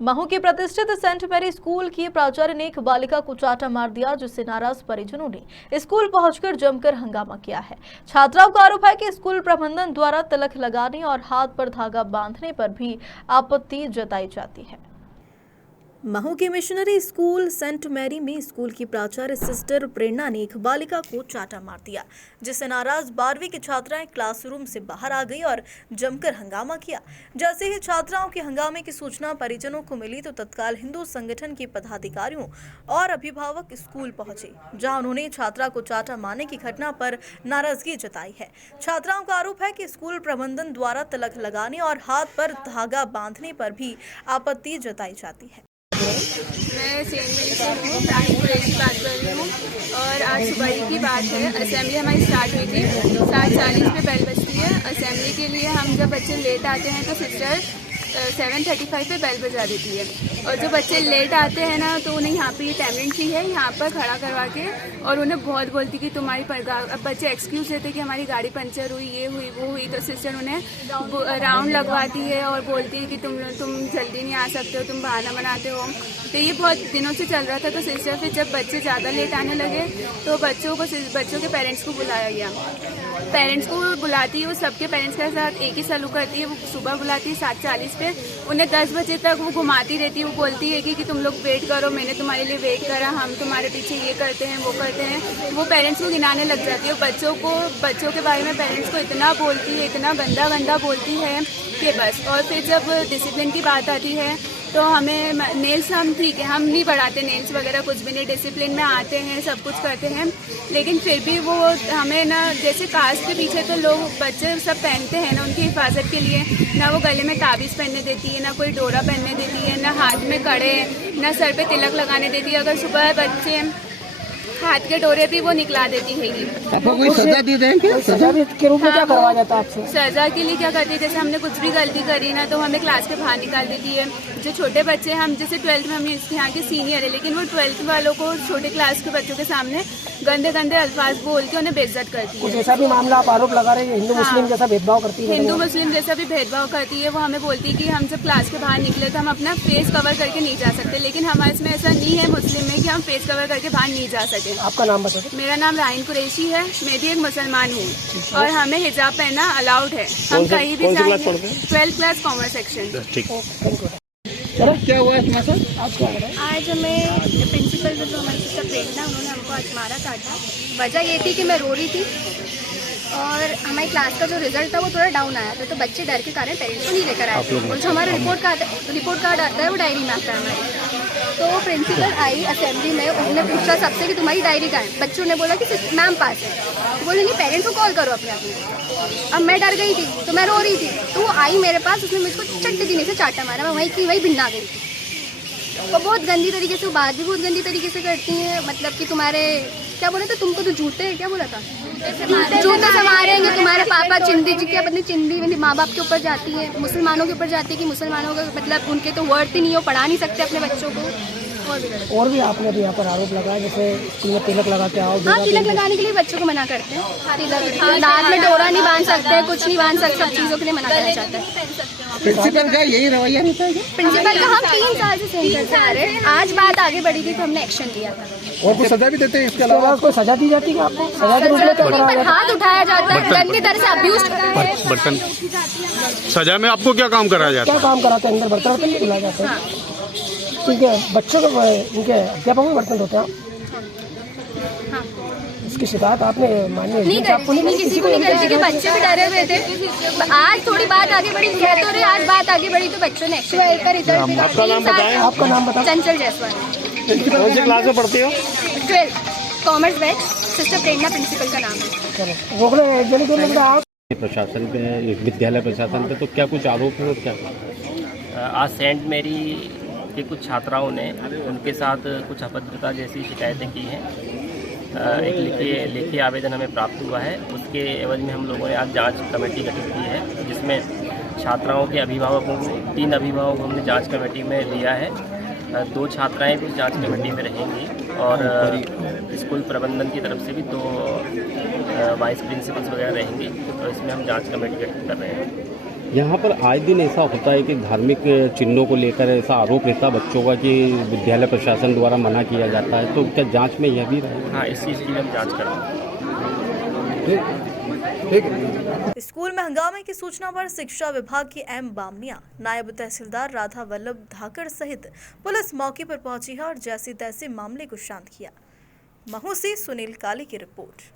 महू के प्रतिष्ठित Saint Mary school की प्राचार्य ने एक बालिका को चाटा मार दिया, जिससे नाराज परिजनों ने स्कूल पहुंचकर जमकर हंगामा किया है। छात्राओं का आरोप है कि स्कूल प्रबंधन द्वारा तिलक लगाने और हाथ पर धागा बांधने पर भी आपत्ति जताई जाती है। महू के मिशनरी स्कूल सेंट मैरी में स्कूल की प्राचार्य सिस्टर प्रेरणा ने एक बालिका को चाटा मार दिया, जिससे नाराज 12वीं की छात्राएं क्लासरूम से बाहर आ गई और जमकर हंगामा किया। जैसे ही छात्राओं के हंगामे की सूचना परिजनों को मिली तो तत्काल हिंदू संगठन के पदाधिकारियों और अभिभावक स्कूल पहुंचे, जहां उन्होंने छात्रा को चाटा मारने की घटना पर नाराजगी जताई है। छात्राओं का आरोप है कि स्कूल प्रबंधन द्वारा तिलक लगाने और हाथ पर धागा बांधने पर भी आपत्ति जताई जाती है। मैं सेंट मैरी से हूँ, राहिल कुरैशी बात कर रही हूँ। और आज सुबह की बात है, असेंबली हमारी स्टार्ट हुई थी। 7:40 पे बेल बजती है। असेंबली के लिए हम जब बच्चे लेट आते हैं तो सिस्टर 7:35 पे बेल बजा देती है। और जो बच्चे लेट आते हैं ना, तो उन्हें यहाँ पे ये टैमलेट सी है, यहाँ पर खड़ा करवा के और उन्हें बहुत बोलती कि तुम्हारी बच्चे एक्सक्यूज़ देते कि हमारी गाड़ी पंचर हुई, ये हुई, वो हुई। तो सिस्टर उन्हें राउंड लगवाती है और बोलती है कि तुम जल्दी नहीं आ सकते हो, तुम बहाना बनाते हो। तो ये बहुत दिनों से चल रहा था। तो सिस्टर फिर जब बच्चे ज़्यादा लेट आने लगे तो बच्चों के पेरेंट्स को बुलाया गया। पेरेंट्स को बुलाती है, वो सबके पेरेंट्स के साथ एक ही सलूक करती है। वो सुबह बुलाती है 7:40 पे, उन्हें 10 बजे तक वो घुमाती रहती है। वो बोलती है कि तुम लोग वेट करो, मैंने तुम्हारे लिए वेट करा, हम तुम्हारे पीछे ये करते हैं, वो करते हैं। वो पेरेंट्स को गिनाने लग जाती है। बच्चों के बारे में पेरेंट्स को इतना बोलती है, इतना गंदा बोलती है कि बस। और फिर जब डिसिप्लिन की बात आती है तो हमें नेल्स, हम ठीक है, हम नहीं बढ़ाते नेल्स वगैरह, कुछ भी नहीं, डिसिप्लिन में आते हैं, सब कुछ करते हैं। लेकिन फिर भी वो हमें ना, जैसे कास्ट के पीछे तो लोग बच्चे सब पहनते हैं ना उनकी हिफाजत के लिए, ना वो गले में ताबीज़ पहनने देती है, ना कोई डोरा पहनने देती है, ना हाथ में कड़े, ना सर पे तिलक लगाने देती है। अगर सुबह बच्चे हाथ के डोरे भी वो निकला देती है। आपको कोई सजा दी जाए क्या? सजा के रूप में क्या करवाया जाता है आपसे? सजा के लिए क्या करती है, जैसे हमने कुछ भी गलती करी ना तो हमें क्लास के बाहर निकाल देती है। जो छोटे बच्चे, हम जैसे 12th में, हम यहाँ के सीनियर है, लेकिन वो 12th वालों को छोटे क्लास के बच्चों के सामने गंदे अल्फाज बोल के उन्हें बेइज्जत करती है। जैसा भी मामला आप आरोप लगा रहे हैं, हिंदू मुस्लिम जैसा भेदभाव करती है, हिंदू मुस्लिम जैसा भी भेदभाव करती है। वो हमें बोलती है कि हम जब क्लास के बाहर निकले तो हम अपना फेस कवर करके नहीं जा सकते, लेकिन हमारे इसमें ऐसा नहीं है मुस्लिम में कि हम फेस कवर करके बाहर नहीं जा सके। आपका नाम बताइए। मेरा नाम राहिल कुरैशी है, मैं भी एक मुसलमान हूँ और हमें हिजाब पहनना अलाउड है। हम कहीं भी जाएंगे। 12th class commerce section. चलो, क्या हुआ तुम्हारे साथ? आज क्या है? आज हमें प्रिंसिपल जो हमारी सिस्टर प्रेरणा, उन्होंने हमको आज मारा काटा। वजह ये थी कि मैं रो रही थी और हमारी क्लास का जो रिजल्ट था वो थोड़ा डाउन आया था, तो बच्चे डर के कारण पेरेंट्स को नहीं लेकर आए थे। और जो हमारा रिपोर्ट कार्ड आता है वो डायरी में आता है हमारी। तो वो प्रिंसिपल आई असेंबली में, उन्होंने पूछा सबसे कि तुम्हारी डायरी कहाँ है। बच्चों ने बोला कि मैम पास है। तो बोले नहीं, पेरेंट्स को कॉल करो अपने। अब मैं डर गई थी तो मैं रो रही थी, तो वो आई मेरे पास, उसने मुझको चट्टे जीने से चाटा मारा। मैं वहीं की वहीं भिन्ना गई। वो बहुत गंदी तरीके से, बात भी बहुत गंदी तरीके से करती हैं। मतलब कि तुम्हारे क्या बोला था, तुमको तो जूते, क्या बोला था, जूते से मारेंगे, तुम्हारे पापा चिंदी जी की अपनी चिंदी माँ बाप के ऊपर जाती है, मुसलमानों के ऊपर जाती है कि मुसलमानों का मतलब उनके तो वर्थ ही नहीं हो, पढ़ा नहीं सकते अपने बच्चों को। और भी आपने भी यहाँ पर आरोप लगाया, जैसे स्कूल में तिलक लगा के आओ। हाँ, तिलक लगाने के लिए बच्चों को मना करते हैं। दांत में डोरा नहीं बांध सकते, कुछ नहीं बांध सकते, सब चीज़ों के लिए मना करना चाहते हैं। प्रिंसिपल का यही रवैया रहता है? प्रिंसिपल का हम 3 साल से सेम करते आ रहे हैं। आज बात आगे बढ़ी थी तो हमने एक्शन लिया था। और कुछ सजा भी देते हैं? इसके अलावा कोई सजा दी जाती है आपको? सजा के रूप में क्या पर हाथ उठाया जाता है, गंदी तरह से अब्यूज करता है। बर्तन सजा में आपको क्या काम कराया जाता है? क्या काम कराते हैं? अंदर बर्तन नहीं बुलाया जाता है? ठीक है, बच्चों को उनके अध्यापक में बर्तन होते हैं। इसकी शिकायत आपने मानी नहीं करी, किसी को नहीं करी, बच्चे भी डरे हुए थे। आज थोड़ी बात आगे बढ़ी, कह तो रहे आज बात आगे बढ़ी तो बच्चों ने एक्शन पर इधर। आपका नाम बताएं। आपका नाम बताएं। चंचल जायसवाल। कौन सी क्लास में पढ़ते हो? 12th commerce batch. सिस्टर प्रेरणा प्रिंसिपल का नाम है। प्रशासन पे, विद्यालय प्रशासन पे तो क्या कुछ आरोप है और क्या? आज सेंट मैरी के कुछ छात्राओं ने उनके साथ कुछ अभद्रता जैसी शिकायतें की हैं। एक लिखित आवेदन हमें प्राप्त हुआ है। उसके एवज में हम लोगों ने आज जांच कमेटी गठित की है, जिसमें छात्राओं के अभिभावकों को, 3 अभिभावकों को हमने जांच कमेटी में लिया है। 2 छात्राएं भी जांच कमेटी में रहेंगी और स्कूल प्रबंधन की तरफ से भी 2 वाइस प्रिंसिपल्स वगैरह रहेंगे। तो इसमें हम जांच कमेटी गठित कर रहे हैं। यहाँ पर आए दिन ऐसा होता है कि धार्मिक चिन्हों को लेकर ऐसा आरोप रहता है बच्चों का कि विद्यालय प्रशासन द्वारा मना किया जाता है, तो क्या जांच में यह भी रहेगा? हाँ, इस चीज़ की हम जाँच करेंगे। स्कूल में हंगामे की सूचना पर शिक्षा विभाग की एम बामनिया, नायब तहसीलदार राधा वल्लभ धाकड़ सहित पुलिस मौके पर पहुंची है और जैसे तैसे मामले को शांत किया। महू से सुनील काली की रिपोर्ट।